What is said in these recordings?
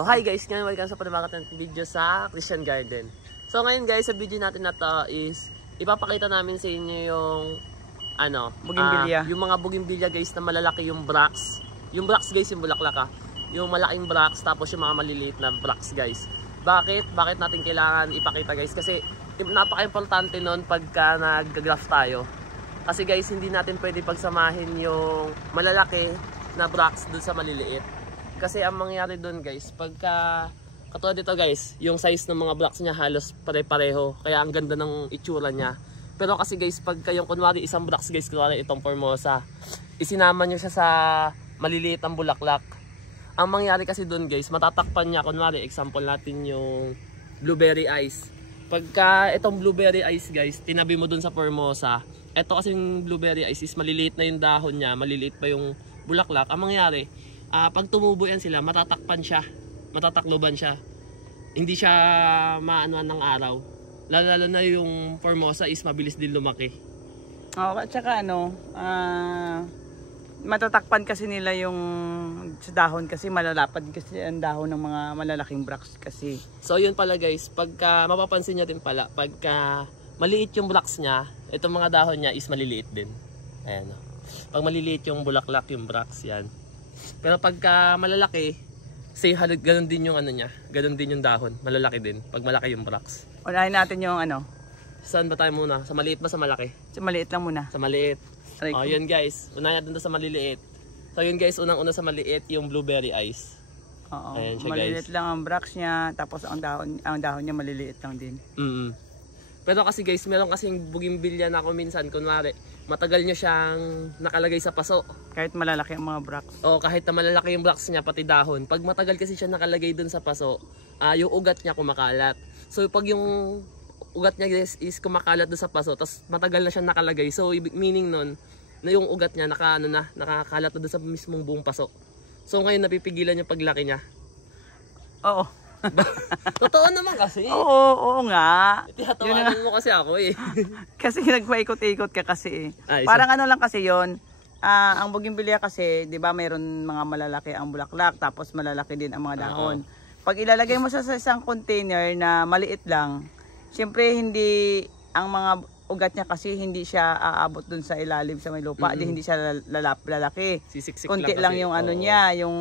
So hi guys, ngayon welcome sa panabakat ng video sa Christian Garden. So ngayon guys, sa video natin na to is ipapakita namin sa inyo yung bougainvillea. Yung mga bougainvillea guys na malalaki yung bracts. Yung bracts guys, yung bulaklak yung malaking bracts, tapos yung mga maliliit na bracts guys. Bakit natin kailangan ipakita guys? Kasi napaka-importante nun pagka nag-graft tayo. Kasi guys, hindi natin pwede pagsamahin yung malalaki na bracts dun sa maliliit. Kasi ang mangyayari doon guys, pagka katulad dito guys, yung size ng mga blocks niya halos pare-pareho. Kaya ang ganda ng itsura niya. Pero kasi guys, pagka yung kunwari isang blocks guys, kunwari itong Formosa, isinama nyo siya sa maliliit ang bulaklak. Ang mangyayari kasi doon guys, matatakpan niya. Kunwari, example natin yung blueberry ice. Pagka itong blueberry ice guys, tinabi mo doon sa Formosa, ito kasi yung blueberry ice is maliliit na yung dahon niya, maliliit pa yung bulaklak. Ang mangyayari, pag tumubo yan sila, matatakpan siya, matatakloban siya. Hindi siya maanuan ng araw. Lalo na yung Formosa is mabilis din lumaki. Oh, at saka matatakpan kasi nila yung sa dahon kasi malalapad kasi ang dahon ng mga malalaking bracts kasi. So yun pala guys, pagka mapapansin nyo din pala, pagka maliit yung bracts niya, itong mga dahon niya is maliliit din. Ayan. Pag maliliit yung bulaklak, yung bracts yan. Pero pagka malalaki, say ganun din yung niya, ganun din yung dahon, malalaki din pag malaki yung bracts. Unahin natin yung Saan ba tayo muna? Sa maliit ba sa malaki? Sa maliit lang muna. Sa maliit. Oh, yun guys, unahin natin sa maliliit. So yun guys, unang-una sa maliit yung blueberry ice. Oo. Ayan siya, maliliit guys. lang ang bracts niya, tapos ang dahon niya maliliit lang din. Pero kasi guys, meron kasing bougainvillea na kung minsan, kunwari, matagal nyo siyang nakalagay sa paso. Kahit malalaki ang mga bracts. O kahit na malalaki yung bracts niya, pati dahon. Pag matagal kasi siya nakalagay dun sa paso, yung ugat niya kumakalat. So pag yung ugat niya guys is kumakalat dun sa paso, tapos matagal na siya nakalagay. So meaning nun, na yung ugat niya nakakalat na dun sa mismong buong paso. So ngayon napipigilan yung paglaki niya. Oo. Totoo naman kasi. Oo nga. Tihatawanan mo kasi ako eh. Kasi nagpaikot-ikot ka kasi eh. Parang lang kasi yon. Ang bougainvillea kasi, 'di ba, mayroon mga malalaki ang bulaklak, tapos malalaki din ang mga dahon. Pag ilalagay mo siya sa isang container na maliit lang, syempre hindi ang mga ugat niya kasi hindi siya aabot dun sa ilalim sa may lupa, hindi siya lalaki. Sisiksik konti lang yung niya, yung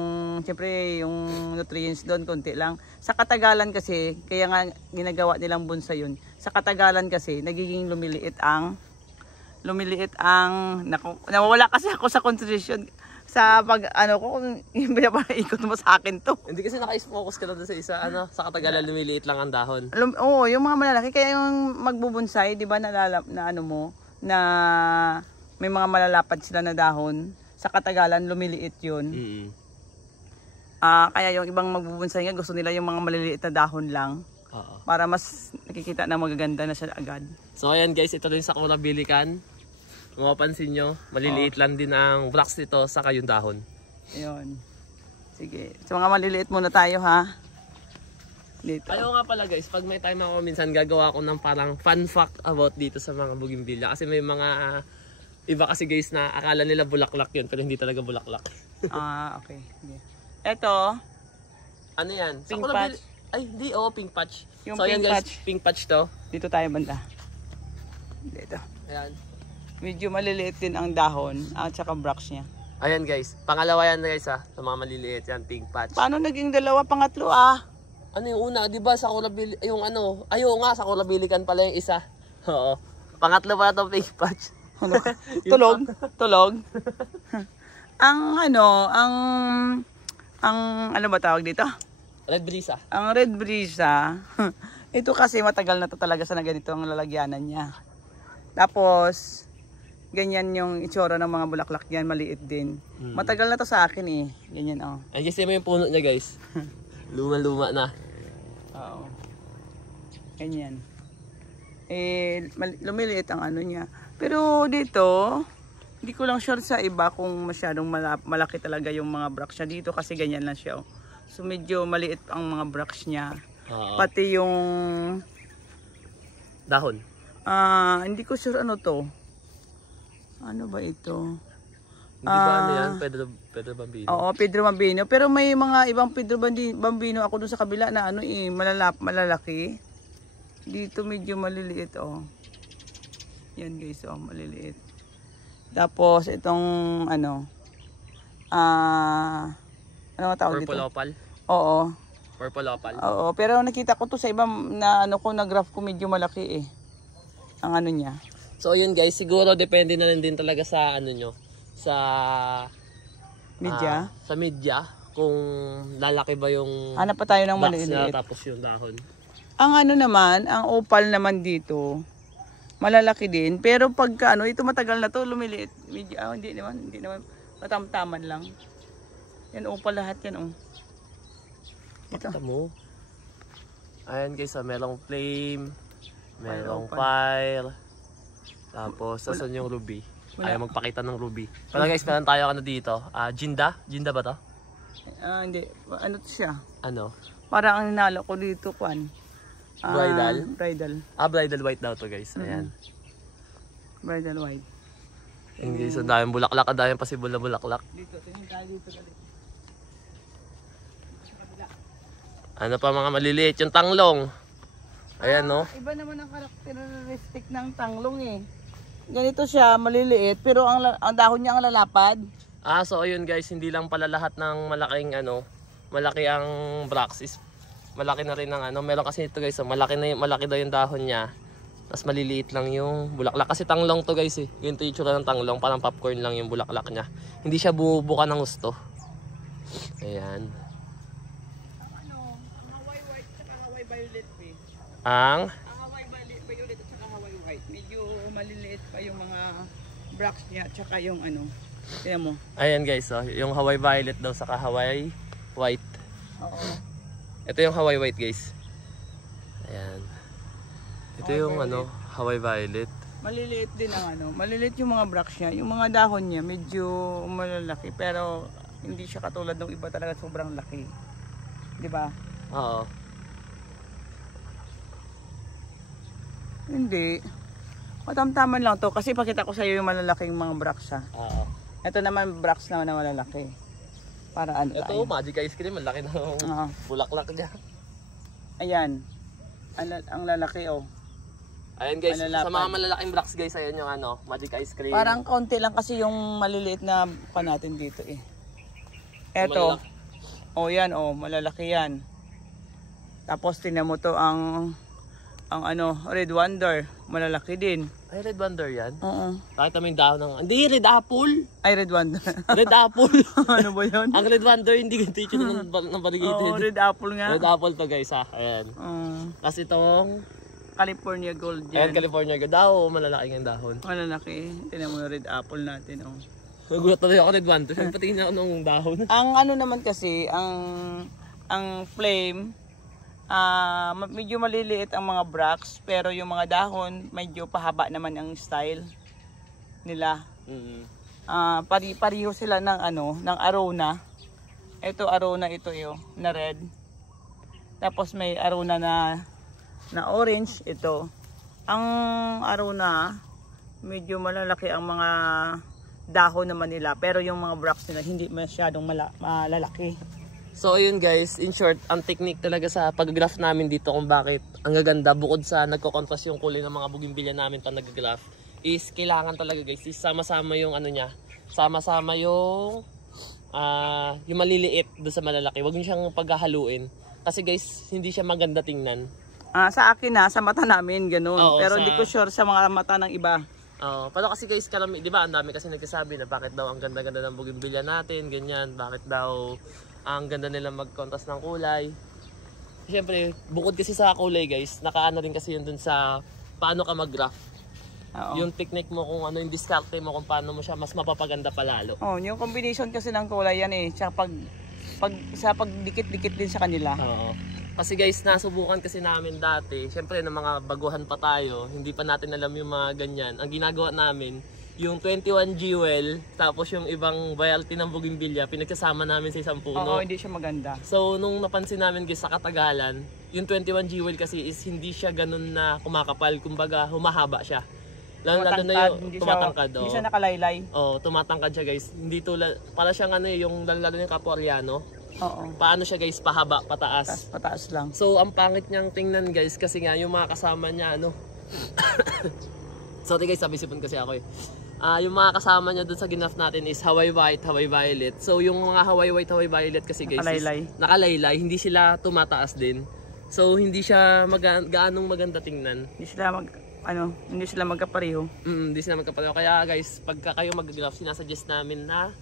syempre yung nutrients doon konti lang. Sa katagalan kasi, kaya nga ginagawa nilang bonsai yun. Sa katagalan kasi nagiging lumiliit ang nawawala kasi ako sa concentration sa pag ko kung ikot mo sa akin to. Hindi kasi naka-focus ka lang sa isa sa katagalan lumiliit lang ang dahon. Oo, yung mga malalaki kaya yung magbubonsai, 'di ba, na may mga malalapad sila na dahon, sa katagalan lumiliit 'yun. Kaya yung ibang magbubonsai nga gusto nila yung mga maliliit na dahon lang. Para mas nakikita na magaganda na siya agad. So ayan guys, ito din sa Kurabilikan. Kung mapansin nyo, maliliit lang din ang bracts nito sa yung dahon. Ayun. Sige. So mga maliliit muna tayo ha. Dito. Ayaw nga pala guys, pag may time ako minsan gagawa ako ng parang fun fact about dito sa mga bougainvillea. Kasi may mga iba kasi guys na akala nila bulaklak yun, pero hindi talaga bulaklak. Okay. Ito. Ano yan? Pink patch. Ay, hindi. Pink patch. Yung so ayan guys, pink patch to. Dito tayo banda. Dito. Ayan. Medyo maliliit din ang dahon at saka bracts niya. Ayan guys, pangalawa yan guys sa mga maliliit yan, pink patch. Paano naging dalawa, pangatlo Ano yung una, 'di ba sa Kurabilikan yung sa Kurabilikan pala yung isa. Oo. Pangatlo pa to pink patch. Tulog. ang ano ba tawag dito? Red Brisa. Ang Red Brisa. Ito kasi matagal na to talaga sa ganito ang lalagyanan niya. Tapos ganyan yung itsura ng mga bulaklak yan, maliit din. Matagal na to sa akin eh. Ganyan Ay kasi mo yung puno niya guys. Luma-luma na. Oo. Ganyan. Lumiliit ang niya. Pero dito, hindi ko lang sure sa iba kung masyadong malaki talaga yung mga bracts niya dito kasi ganyan lang siya. So medyo maliit ang mga bracts niya. Pati yung dahon. Hindi ko sure ano to. Ano ba ito? Hindi ba ano yan? Pedro Bambino? Oo, Pedro Bambino. Pero may mga ibang Pedro Bambino ako dun sa kabila na ano malalaki. Dito medyo maliliit oh. Yan guys oh, maliliit. Tapos itong ano ano tawag dito? Purple opal? Oo. Purple opal? Oo, pero nakita ko to sa ibang na ano ko na graph ko medyo malaki eh. Ang ano niya. So yun guys, siguro depende na rin din talaga sa ano nyo. Sa media? Sa media. Kung lalaki ba yung hanap pa tayo ng box maliliit. na, tapos yung dahon. Ang ano naman, ang opal naman dito, malalaki din. Pero pagka ano, ito matagal na to, lumiliit. Medyo, hindi naman. Matamtaman lang. Yan opal lahat yan oh. Ito. Pakita mo. Ayan guys, merong flame, merong fire. Tapos, saan yung ruby? Ayaw magpakita ng ruby. Pero guys, meron tayo ano dito. Jinda? Jinda ba to? Hindi. Ano to siya? Ano? Parang ang ninalo ko dito, Kwan. Bridal? Bridal. Bridal white daw to guys. Ayan. Bridal white. Yung guys, ang daming bulaklak. Ang daming pasibol na bulaklak. Dito, tingin tayo dito. Ano pa mga maliliit? Yung tanglong. Ayan no? Iba naman ang karakteristik ng tanglong eh. Ganito siya, maliliit, pero ang dahon niya ang lalapad. So ayun guys, hindi lang pala lahat ng malaking ano, malaki ang brax is malaki na rin ang ano. Meron kasi ito guys, malaki daw yung dahon niya. Tapos maliliit lang yung bulaklak. Kasi tanglong to guys eh. Ganito yung tsura ng tanglong, parang popcorn lang yung bulaklak niya. Hindi siya bumubuka ng gusto. Ayan. Ang Hawaii white at Hawaii violet eh. Ang Hawaii violet at Hawaii white. Medyo maliliit pa yung mga brax niya at saka yung ano. Tingnan mo. ayan guys, yung Hawaii violet daw saka Hawaii white. Oo. Ito yung Hawaii white guys. Ayan. Ito yung ano, Hawaii violet. Maliliit din ang ano. Maliliit yung mga brax niya. Yung mga dahon niya medyo malalaki pero hindi siya katulad ng iba talaga sobrang laki. 'Di ba? Oo. Hindi. Matamtaman lang to kasi pakita ko sa iyo yung malalaking mga brax ha. Oo. Ito naman brax naman na malalaki. Para ano Ito, tayo. magic ice cream, malaki na yung bulaklak niya. Ayan. Ang lalaki oh. Ayan guys, Malalapad. sa mga malalaking blocks guys, ayan yung ano, magic ice cream. Parang konti lang kasi yung maliliit na pa natin dito eh. Eto. Oh yan oh, malalaki yan. Tapos tingnan mo to ang ano, Red Wonder, malalaki din. Ay, Red Wonder yan? Oo. Bakit naman yung dahon ng... Hindi, Red Apple! Ay, Red Wonder. Red Apple! Ano ba yun? Ang Red Wonder, hindi ganito yung ng variegated. Oo, Red Apple nga. Red Apple to guys ha, ayan. Tapos itong... California Gold yan. Ayan, California Gold. Daw, malalaki ng dahon. Malalaki. Tingnan mo yung Red Apple natin oh. Nagulat na rin ako Red Wonder. Saan patingin ako ng dahon? Ang ano naman kasi, ang flame, medyo maliliit ang mga brax, pero yung mga dahon, medyo pahaba naman ang style nila. Pariho sila ng ano, ng arona. Ito arona ito na red. Tapos may arona na orange ito. Ang arona, medyo malalaki ang mga dahon naman nila, pero yung mga brax nila hindi masyadong malalaki. So ayun guys, in short, ang technique talaga sa pag-graph namin dito kung bakit ang gaganda bukod sa nagko-contrast yung kulay ng mga bougainvillea namin pag nag-graph is kailangan talaga guys, is sama-sama yung ano niya, sama-sama yung maliliit doon sa malalaki. Huwag niyo siyang paghahaluin kasi guys, hindi siya maganda tingnan. Sa akin sa mata namin ganun. Oo, pero hindi ko sure sa mga mata ng iba. Pero kasi guys, di ba ang dami kasi nagsasabi na bakit daw ang ganda-ganda ng bougainvillea natin, ganyan, bakit daw ang ganda nila mag-contrast ng kulay. Siyempre, bukod kasi sa kulay guys, nakaano rin kasi yun dun sa paano ka mag-graph. Yung technique mo kung ano yung diskarte mo kung paano mo siya mas mapapaganda palalo. Yung combination kasi ng kulay yan eh. Tsaka pag dikit-dikit din sa kanila. Oo. Kasi guys, nasubukan kasi namin dati, siyempre ng mga baguhan pa tayo, hindi pa natin alam yung mga ganyan. Ang ginagawa namin, yung 21 jewel, tapos yung ibang variety ng bougainvillea, pinagsasama namin sa isang puno. Oo, hindi siya maganda. So, nung napansin namin guys sa katagalan, yung 21 jewel kasi is hindi siya ganun na kumakapal, kumbaga humahaba siya. Lalo na yung tumatangkad. Hindi siya nakalaylay. Tumatangkad siya guys. Hindi tulad, para siyang ano yung lalo yung Caporeano. Oo. Paano siya guys, pahaba, pataas. Pataas lang. So ang pangit niyang tingnan guys kasi nga yung mga kasama niya ano. Sorry guys, sabi-sipon kasi ako eh. Yung mga kasama niya doon sa ginaf natin is Hawaii White, Hawaii Violet. So yung mga Hawaii White, Hawaii Violet kasi guys nakalaylay, hindi sila tumataas din. So hindi siya gaanong maganda tingnan. Hindi sila magkapareho. Hindi sila magkapareho. Kaya guys, pagka kayo mag-graft, sinasuggest namin na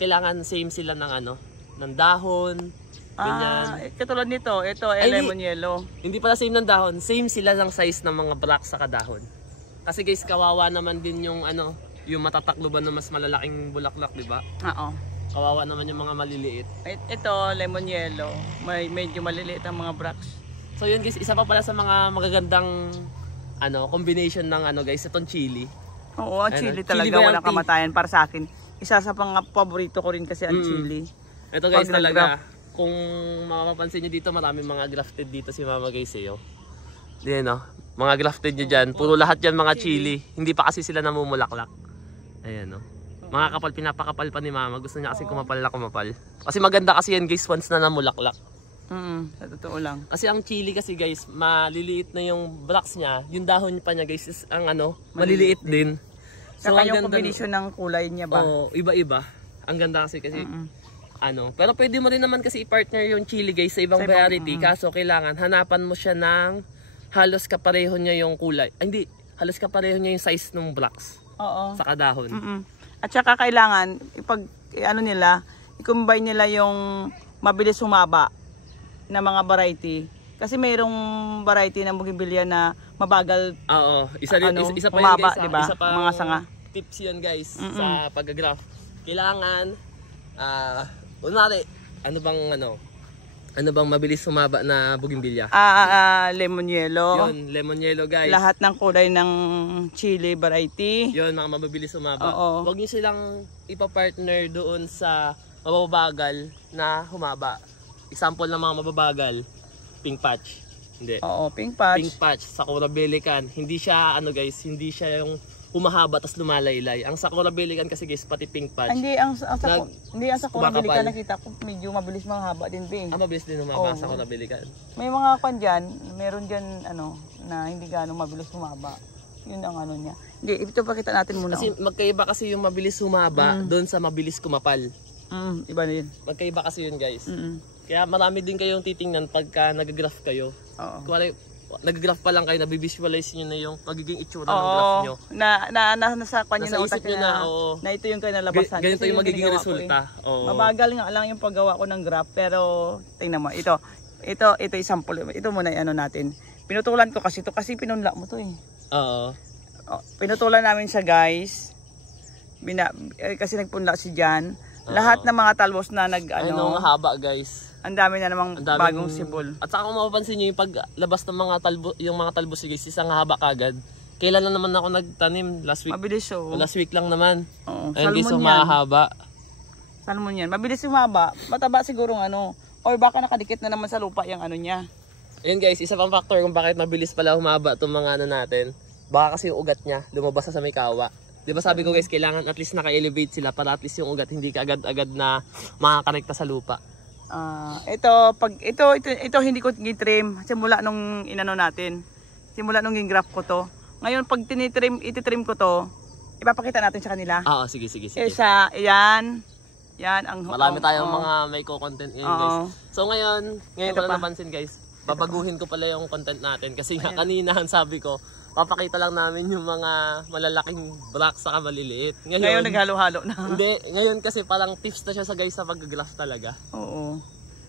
kailangan same sila ng ng dahon. Ganyan. Katulad nito, ito lemon yellow. Hindi pala same ng dahon, same sila ng size ng mga bracts sa kadahon. Kasi guys, kawawa naman din yung yung matatakloban na mas malalaking bulaklak, di ba? Oo. Kawawa naman yung mga maliliit. Ito, lemon yellow. Medyo maliliit ang mga bracts. So yun guys, isa pa pala sa mga magagandang combination ng guys, itong chili. Oo, ang chili talaga walang kamatayan para sa akin. Isa sa paborito ko rin kasi ang chili. Ito guys talaga, kung mapapansin nyo dito, maraming mga grafted dito si Mama guys eh. Diyan mga grafted nyo dyan, puro lahat dyan mga chili. Hindi pa kasi sila namumulaklak. Ayan mga kapal, pinapakapal pa ni Mama. Gusto niya kasi kumapal na kumapal. Kasi maganda kasi yan guys once na namulaklak. Sa totoo lang. Kasi ang chili kasi guys, maliliit na yung bracts niya. Yung dahon pa niya guys is ang maliliit din. So saka yung combination ng kulay niya ba? Iba-iba. Ang ganda kasi pero pwede mo rin naman kasi i-partner yung chili guys sa ibang variety. Kaso kailangan hanapan mo siya ng halos kapareho niya yung kulay. Hindi, halos kapareho niya yung size ng bracts. Sa kadahon. At saka kailangan i-combine nila yung mabilis humaba na mga variety. Kasi mayroong variety ng bougainvillea na mabagal. Isa pa humaba, yan guys. Diba? Isa pa mga sanga. Tips yun guys sa pag-graft. Kailangan ano bang mabilis humaba na bougainvillea? Lemon yellow. Yun, lemon yellow guys. Lahat ng kulay ng chili variety. Yun, mga mabilis humaba. Huwag niyo silang ipa-partner doon sa mababagal na humaba. Example ng mga mababagal, pink patch. Hindi. Pink patch. Pink patch, Sakura Belican. Hindi siya hindi siya yung humahaba tas lumalaylay. Ang Sakura Belican kasi guys, pati pink patch. Hindi ang Sakura Belican nakita ko medyo mabilis mahaba din mabilis din humaba ang Sakura Belican. May mga meron diyan na hindi gaano mabilis humaba. Yun ang niya. Hindi, ito pakita natin muna. Kasi magkaiba kasi yung mabilis humaba doon sa mabilis kumapal. Iba na yun. Magkaiba kasi yun guys. Kaya marami din kayong titingnan pagka nag-graph kayo. Nag-graph pa lang kayo, nabivisualize nyo na yung magiging itsura ng graph nyo. Nasa kanya na utak nyo na ito yung kinalabasan. Ganito yung magiging resulta. Mabagal nga lang yung paggawa ko ng graph, pero tingnan mo, ito yung sample. Ito muna yung natin. Pinutulan ko kasi pinunla mo to eh. Pinutulan namin siya guys. Kasi nagpunla si Jan. Lahat ng mga talbos na ang haba guys. Ang dami na namang bagong sibol. At saka kung mapapansin nyo yung paglabas ng mga talbos guys, isang haba kagad. Kailan na naman ako nagtanim? Last week. Mabilis Last week lang naman. Ayun guys, mahaba. Salmon yan. Mabilis humaba. Mataba siguro or baka nakadikit na naman sa lupa yung niya. Ayun guys, isa pang factor kung bakit mabilis pala humaba itong mga natin. Baka kasi yung ugat niya lumabas sa may kawa. Diba sabi ko guys, kailangan at least naka-elevate sila para at least yung ugat hindi ka agad-agad na makakonekta sa lupa. Ito hindi ko gitrim simula nung natin. Simula nung gingraph ko to. Ngayon pag ititrim ko to, ipapakita natin sa kanila. Sige. Yan ang marami tayong mga may co-content ngayon guys. So ngayon ko na napansin guys, babaguhin ko pala yung content natin kasi kanina sabi ko, papakita lang namin yung mga malalaking bracts sa maliliit. Ngayon naghalo-halo na. Hindi, ngayon kasi parang tips na siya sa guys sa pag-graph talaga.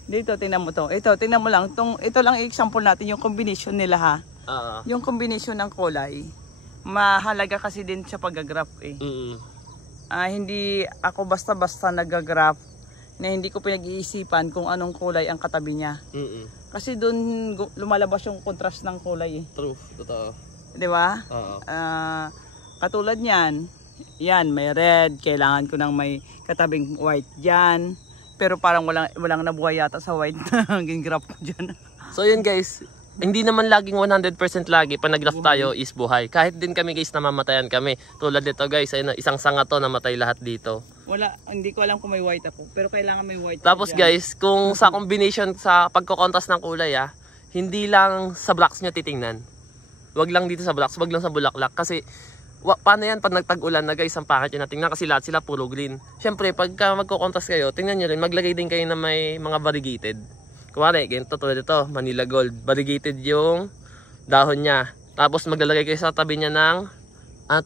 Dito, tingnan mo to. Ito, tingnan mo lang. Ito lang example natin, yung combination nila ha. Yung combination ng kulay. Mahalaga kasi din sa pag-graph eh. Hindi ako basta-basta nag-graph na hindi ko pinag-iisipan kung anong kulay ang katabi niya. Kasi doon lumalabas yung contrast ng kulay eh. True, totoo. Di ba? Katulad niyan, may red, kailangan ko nang may katabing white diyan. Pero parang walang nabuhay yata sa white na gingraph ko diyan. So yun guys, hindi naman laging 100% lagi pag nag-graft tayo is buhay. Kahit din kami guys namamatayan kami. Tulad nito guys, ay isang sanga to namatay lahat dito. Wala, hindi ko alam kung may white ako, pero kailangan may white. Tapos guys, kung sa combination sa pagko-contrast ng kulay hindi lang sa blocks nyo titingnan. Wag lang dito sa blocks, wag lang sa bulaklak kasi paano yan pag nagtag-ulan na guys, ang pangit nyo na tingnan kasi lahat sila puro green. Syempre pagka magko-contrast kayo, tingnan nyo rin, maglagay din kayo na may mga variegated. Kuwari, ganito tulad ito, Manila Gold. Variegated yung dahon niya. Tapos maglalagay kayo sa tabi niya ng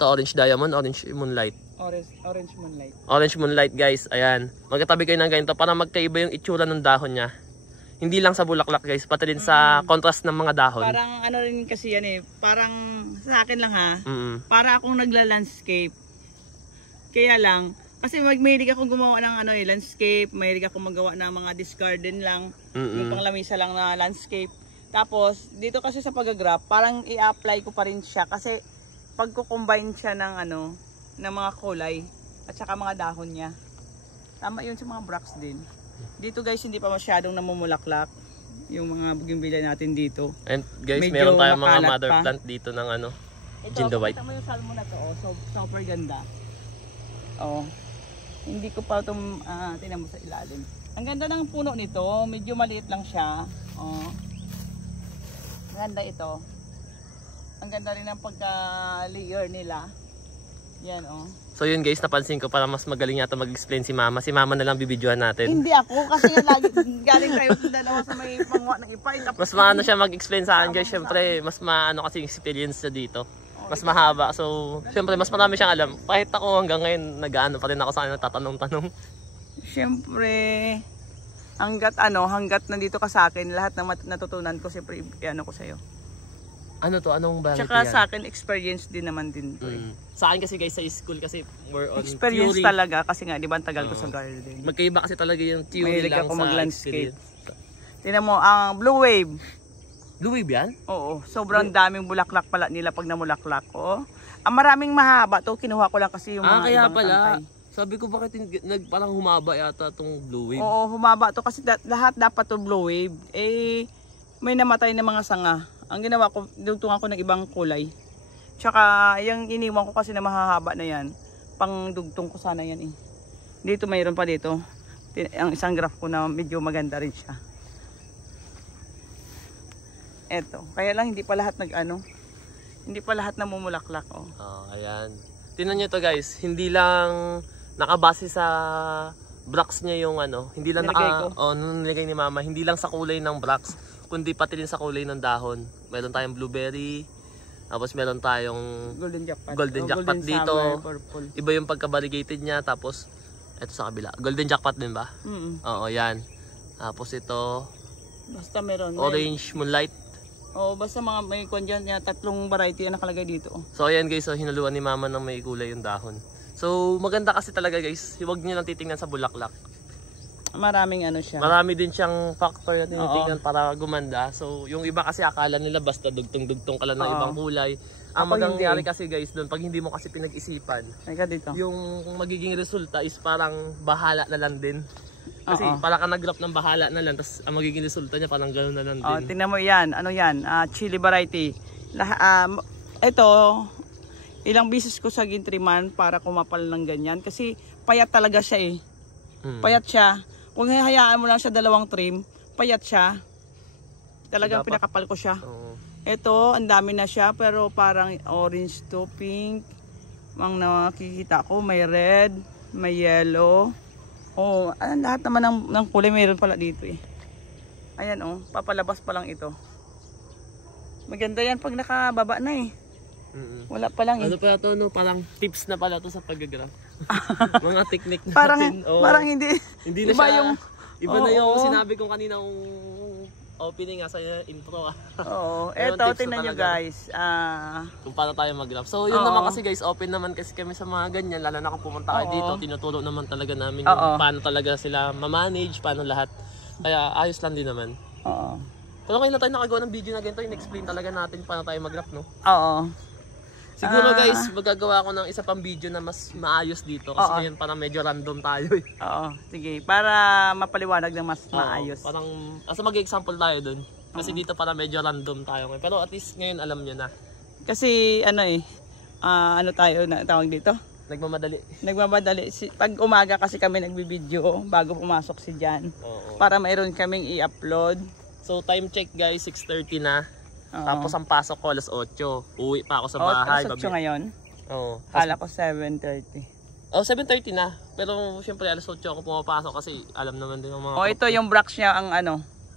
orange diamond, orange moonlight. Orange moonlight. Orange moonlight guys, ayan. Magkatabi kayo ng ganito para magkaiba yung itsura ng dahon niya. Hindi lang sa bulaklak guys, pati din sa contrast ng mga dahon. Parang ano rin kasi yan parang sa akin lang para akong nagla-landscape. Kaya lang, kasi mahilig akong gumawa ng landscape, mahilig akong magawa ng mga discarded lang, yung panglamisa lang na landscape. Tapos, dito kasi sa pag-graph, parang i-apply ko pa rin siya kasi pagko-combine siya ng ng mga kulay at saka mga dahon niya. Tama yun sa mga bracts din. Dito guys, hindi pa masyadong namumulaklak yung mga bougainvillea natin dito. And guys, medyo meron tayong mga mother pa. plant dito ng Ito, White. Ito, mo yung salmo na to, super ganda. Hindi ko pa ito tinan mo sa ilalim. Ang ganda ng puno nito, medyo maliit lang siya. Ganda ito. Ang ganda rin ng pagka-layer nila. Yan So yun guys, napansin ko para mas magaling yata mag-explain si Mama. Si Mama na lang bibidyohan natin. Hindi ako, kasi nga lagi galing tayo sa dalawa sa may pangwa ng ipay. Mas maano siya mag-explain sa akin guys, syempre mas maano kasi experience niya dito. Mas mahaba. So, syempre mas marami siyang alam. Kahit ako hanggang ngayon nag-aano pa rin ako sa kanya, nagtatanong-tanong. Syempre, hanggat nandito ka sa akin, lahat ng natutunan ko, syempre iano ko sa'yo. Ano to? Anong variety Tsaka yan? sa akin, experience din naman din to. Sa akin kasi guys, sa school kasi more on experience theory. Talaga, kasi nga, di ba, ang tagal ko sa garden. Magkaiba kasi talaga yung theory mahilig lang ako sa mag-landscape. experience. Tingnan mo, ang blue wave. Blue wave yan? Oo, sobrang daming bulaklak pala nila pag namulaklak. Ang maraming mahaba to, kinuha ko lang kasi yung mga kaya ibang pala. tangkay. Sabi ko bakit parang humaba yata tong blue wave. Oo, humaba to kasi lahat dapat to blue wave. May namatay na mga sanga. Ang ginawa ko, dugtungan ko ng ibang kulay. Tsaka, yung iniwan ko kasi na mahahaba na yan, pang dugtong ko sana yan Dito mayroon pa dito. Ang isang graph ko na medyo maganda rin siya. Eto, kaya lang hindi pa lahat hindi pa lahat namumulaklak Ayan. Tingnan niyo to guys, hindi lang nakabase sa bracts niya yung hindi lang nilagay ni Mama, hindi lang sa kulay ng bracts, kundi pati din sa kulay ng dahon. Meron tayong blueberry, tapos meron tayong golden jackpot dito. Summer, iba yung pagka-variegated niya, tapos ito sa kabila, golden jackpot din ba? Oo, yan. Tapos ito, basta meron orange moonlight. Basta mga may kondyan niya, 3 variety na nakalagay dito. So ayan guys, hinaluan ni Mama ng may kulay yung dahon. So maganda kasi talaga guys, huwag niyo lang titingnan sa bulaklak. Maraming siya. Marami din siyang factor na tinitingnan para gumanda. So yung iba kasi akala nila basta dugtong-dugtong ka lang ng ibang kulay. Ang mangyayari kasi guys doon, pag hindi mo kasi pinag-isipan, dito. yung magiging resulta is parang bahala na lang din. Kasi para ka nag-graph ng bahala na lang, tapos ang magiging resulta niya parang gano'n na lang din. Tingnan mo yan, chili variety. Ito, ilang beses ko sa gintriman para kumapal ng ganyan. Kasi payat talaga siya Payat siya. Kung hayaan mo lang siya 2 trim, payat siya. Talagang pinakapal ko siya. Ito, ang dami na siya, pero parang orange to pink. Ang nakikita ko, may red, may yellow. Lahat naman ng kulay mayroon pala dito Ayan papalabas pa lang ito. Maganda yan pag nakababa na Wala pa lang Ano pa ito, parang tips na pala to sa pag-graph. Mga technique natin. Parang hindi na siya, iba na yung sinabi kong kanina opening sa intro. Eto, tingnan nyo guys. Kung paano tayo mag-graph. So yun naman kasi guys, open naman kasi kami sa mga ganyan. Lalo na kung pumunta kayo dito, tinuturo naman talaga namin yung paano talaga sila ma-manage, paano lahat. Kaya ayos lang din naman. Pero ngayon na tayo nakagawa ng video na ganito, in-explain talaga natin paano tayo mag-graph, no? Siguro guys, magagawa ko ng isa pang video na mas maayos dito. Kasi ngayon parang medyo random tayo sige. Para mapaliwanag na mas maayos. Parang, mag-example tayo dun. Kasi dito para medyo random tayo ngayon. Pero at least ngayon alam nyo na. Kasi ano tayo na tawag dito? Nagmamadali. Pag umaga kasi kami nagbibideo bago pumasok si Jan. Oo. Para mayroon kaming i-upload. So time check guys, 6:30 na. Tapos ang pasok ko alas 8. Uwi pa ako sa bahay. Alas 8 ngayon? Oo. Kala ko 7:30. 7:30 na. Pero syempre alas 8 ako pumapasok kasi alam naman din yung mga... ito yung brush niya ang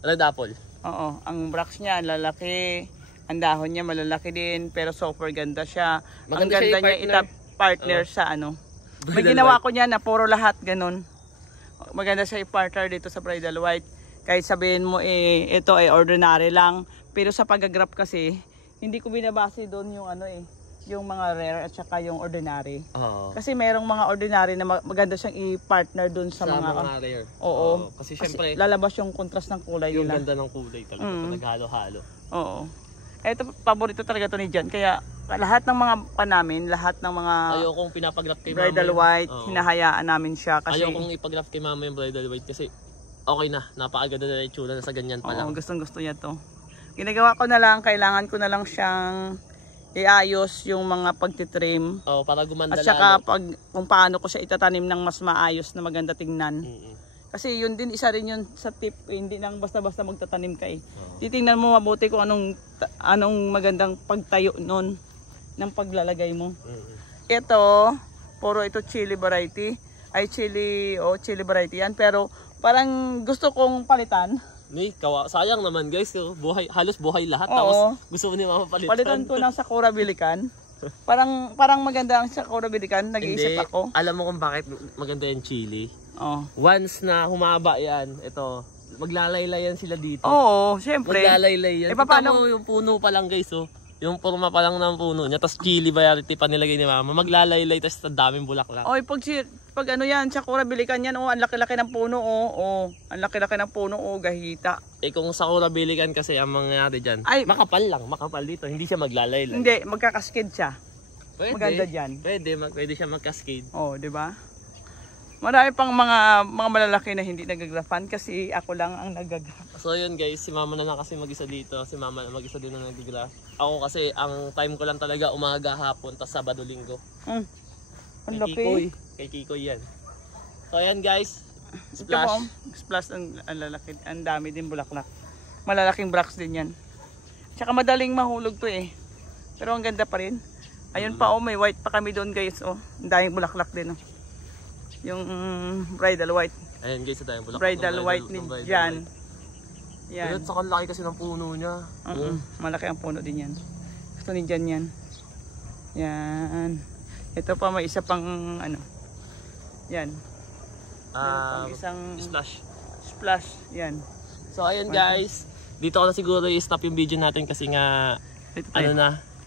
Red apple. Oo, ang brush niya lalaki. Ang dahon niya malalaki din pero super ganda siya. Ang ganda niya ita-partner sa May ginawa ko niya na puro lahat ganun. Maganda siya i-partner dito sa bridal white. Kahit sabihin mo ito ay ordinary lang. Pero sa pag-graph kasi hindi ko binabase doon yung yung mga rare at saka yung ordinary. Kasi merong mga ordinary na maganda siyang i-partner doon sa mga rare. Oo. Kasi syempre lalabas yung contrast ng kulay yung nila. Ganda ng kulay talaga pag naghalo-halo. Oo. Ito paborito talaga to ni Jan. Kaya lahat ng mga namin, lahat ng mga ayokong pinapagraph kay bridal white, hinahayaan namin siya kasi ayokong ipagraph kay mama yung bridal white kasi okay na, napakaganda na yung tsura na sa ganyan pa lang. Gustong-gusto niya to. Ginagawa ko na lang, kailangan ko na lang siyang iayos yung mga pagtitrim. Para gumanda at saka kung paano ko siya itatanim ng mas maayos na maganda tingnan. Kasi yun din, isa rin yun sa tip, hindi lang basta-basta magtatanim ka Titingnan mo mabuti kung anong magandang pagtayo nun ng paglalagay mo. Ito, puro ito chili variety. Chili variety yan. Pero parang gusto kong palitan. Sayang naman guys, halos buhay lahat. Oo. Tapos gusto mo ni mama palitan. Palitan ko ng Sakura Bilikan. Parang maganda ang Sakura Bilikan, nag-iisip ako. Alam mo kung bakit maganda yung chili? Once na humaba yan, ito, maglalaylayan sila dito. Oo, syempre. Maglalaylayan. Paano? Yung puno pa lang guys, yung forma pa lang ng puno niya, tapos chili variety pa nilagay ni mama, maglalaylay, tapos ang daming bulaklak. Pag yan, Sakura Bilikan yan, ang laki-laki ng puno, ang laki-laki ng puno, gahita. Kung Sakura Bilikan kasi ang mangyayari dyan, makapal dito, hindi siya maglalaylay. Hindi, magkakaskid siya. Pwede, maganda dyan. Pwede siya magkaskade. Di ba? Marami pang mga malalaki na hindi nagagrafan kasi ako lang ang nagagraf. So yun guys, si mama na kasi mag-isa dito, si mama na mag-isa din na nagagraf. Ako kasi ang time ko lang talaga umaga, hapon, tas Sabado, Linggo. Ang laki. Kay Kikoy yan. So ayan guys, splash ang lalaki, ang dami din bulaklak. Malalaking bracts din yan. Tsaka madaling mahulog to Pero ang ganda pa rin. Ayun pa may white pa kami doon guys Ang daming bulaklak din Yung bridal white. Ayan guys, tayong bulaklak. Bridal white ni Jan. Yan. Pero sa laki kasi ng puno niya. Malaki ang puno din yan. Gusto ni Jan yan. Yan. Ito pa may isa pang Yan. Isang splash. Yan. So ayun guys. Dito ko na siguro i-stop yung video natin kasi nga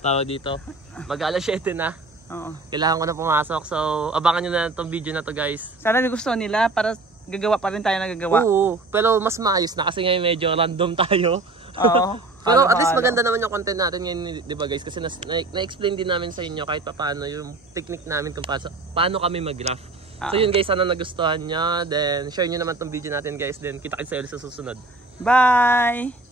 tawag dito. Mag-alas 7 na. Kailangan ko na pumasok. So abangan nyo na itong video na to guys. Sana gusto nila para gagawa pa rin tayo na gagawa. Oo. Pero mas maayos na kasi ngayon medyo random tayo. Pero at least maganda naman yung content natin ngayon, di ba guys? Kasi na-explain din namin sa inyo kahit paano yung technique namin kung paano kami mag-graph. So yun guys, sana nagustuhan nyo. Then share nyo naman tong video natin guys. Then kita-kits sa susunod. Bye!